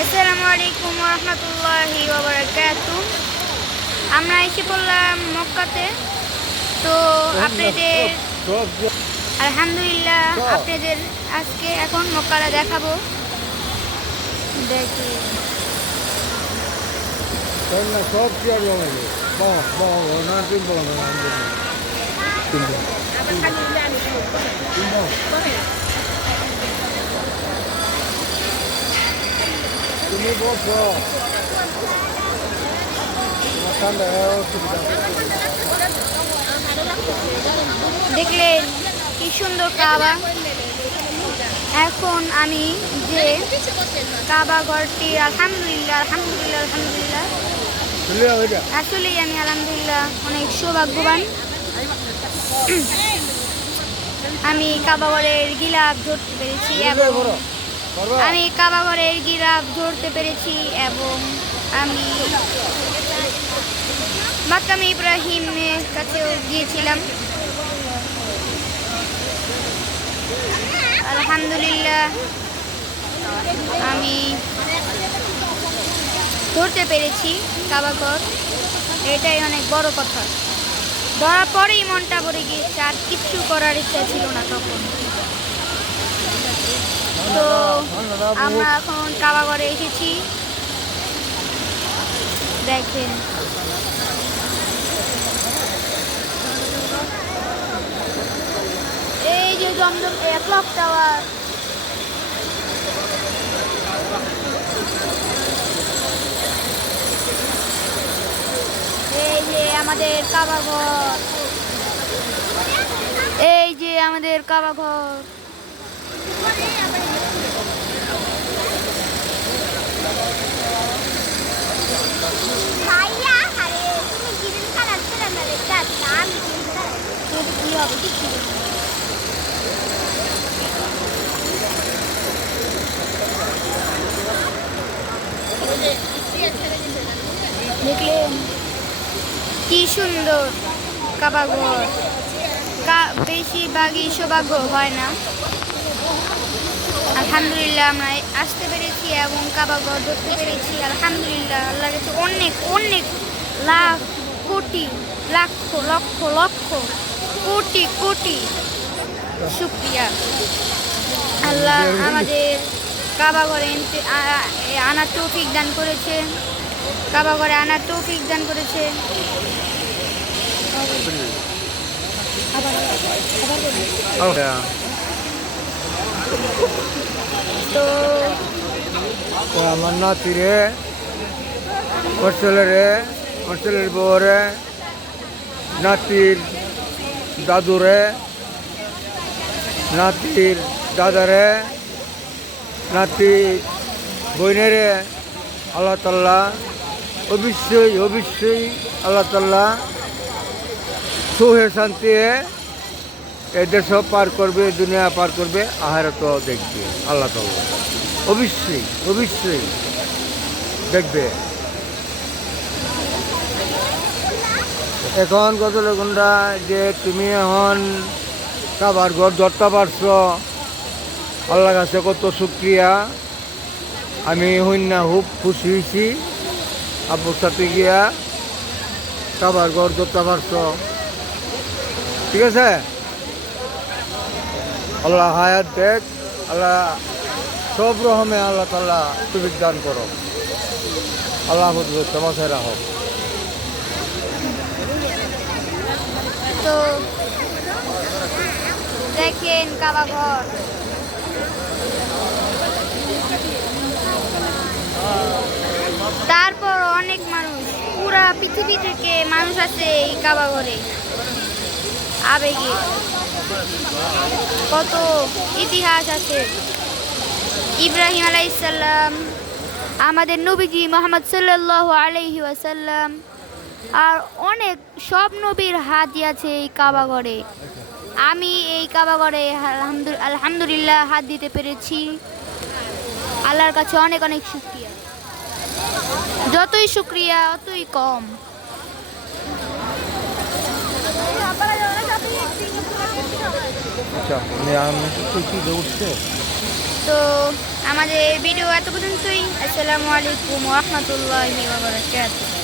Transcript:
আসসালামু আলাইকুম ওয়া রাহমাতুল্লাহি ওয়া বারাকাতুহু। আমরা এসে পড়লাম মক্কাতে। তো আপনাদের আলহামদুলিল্লাহ আপনাদের আজকে এখন মক্কাটা দেখাবো। দেখি সব চেয়ার জমাইলে না তিন বলা না তুমি বলছো দেখলেন কি সুন্দর কাবা। এখন আমি যে কাবা ঘরটি আলহামদুলিল্লাহ আলহামদুলিল্লাহ আলহামদুলিল্লাহ আসলেই আমি আলহামদুলিল্লাহ অনেক সৌভাগ্যবান। আমি কাবা ঘরের গিলাফ ধরতে পেরেছি এবং আমি মাকাম ইব্রাহিমের কাছেও গিয়েছিলাম। আলহামদুলিল্লাহ আমি ধরতে পেরেছি কাবা ঘর, এটাই অনেক বড় কথা। ধরার পরেই মনটা ভরে গিয়েছে, আর কিচ্ছু করার ইচ্ছা ছিল না তখন। তো আমরা এখন কাবা ঘরে এসেছি, দেখেন এই যে জমজম ক্লক টাওয়ার। এই যে আমাদের কাবা ঘর, এই যে আমাদের কাবা ঘর। দেখলেন কি সুন্দর কাবা ঘর। বেশিরভাগই সৌভাগ্য হয় না। আলহামদুলিল্লাহ আমরা আসতে পেরেছি এবং কাবা ঘর ধরতে পেরেছি। আলহামদুলিল্লাহ আল্লাহর কাছে অনেক অনেক লাখ কোটি লক্ষ লক্ষ লক্ষ কোটি কোটি শুকরিয়া। আল্লাহ আমাদের কাবা ঘরে আনার তৌফিক দান করেছে, কাবা ঘরে আনার তৌফিক দান করেছে। তো আমার নাতিরে হোস্টেলের বউরে নাতির দাদুরে নাতির দাদারে নাতি বইনেরে আল্লাহ তাআলা অবশ্যই অবশ্যই আল্লাহ তাআলা সুখে শান্তি এদের সব পার করবে, দুনিয়া পার করবে, আখিরাত দেখবে আল্লাহ তাআলা অবশ্যই অবশ্যই দেখবে। এখন কত লোকটা যে তুমি এখন কাবার ঘর ধরতে পারছো, আল্লাহর কাছে কত শুক্রিয়া। আমি হইনা খুব খুশি হয়েছি আব্বুর সাথে গিয়া কাবার ঘর ধরতে পারছো, ঠিক আছে। আল্লাহ হায়াত দেখ, আল্লাহ সব রকমে আল্লাহ তাআলা তৌফিক দান করো, আল্লাহ তোমাকে রাখো। তো দেখেন কাবা ঘর, তারপর অনেক মানুষ পুরা পৃথিবী থেকে মানুষ আছে এই কাবা ঘরে আবেগে। কত ইতিহাস আছে। ইব্রাহিম আলাইহিস সালাম, আমাদের নবীজি মুহাম্মদ সাল্লাল্লাহু আলাইহি ওয়াসাল্লাম, আর অনেক সব নবীর হাত আছে এই কাবা ঘরে। আমি এই কাবা ঘরে আলহামদুলিল্লাহ হাত দিতে পেরেছি। আল্লাহর কাছে অনেক অনেক শুকরিয়া। যতই শুকরিয়া অতই কম। আচ্ছা, কি উঠছে? তো আমাদের ভিডিও এত পর্যন্তই। আসসালামু আলাইকুম ওয়া রাহমাতুল্লাহি ওয়া বারাকাতুহু।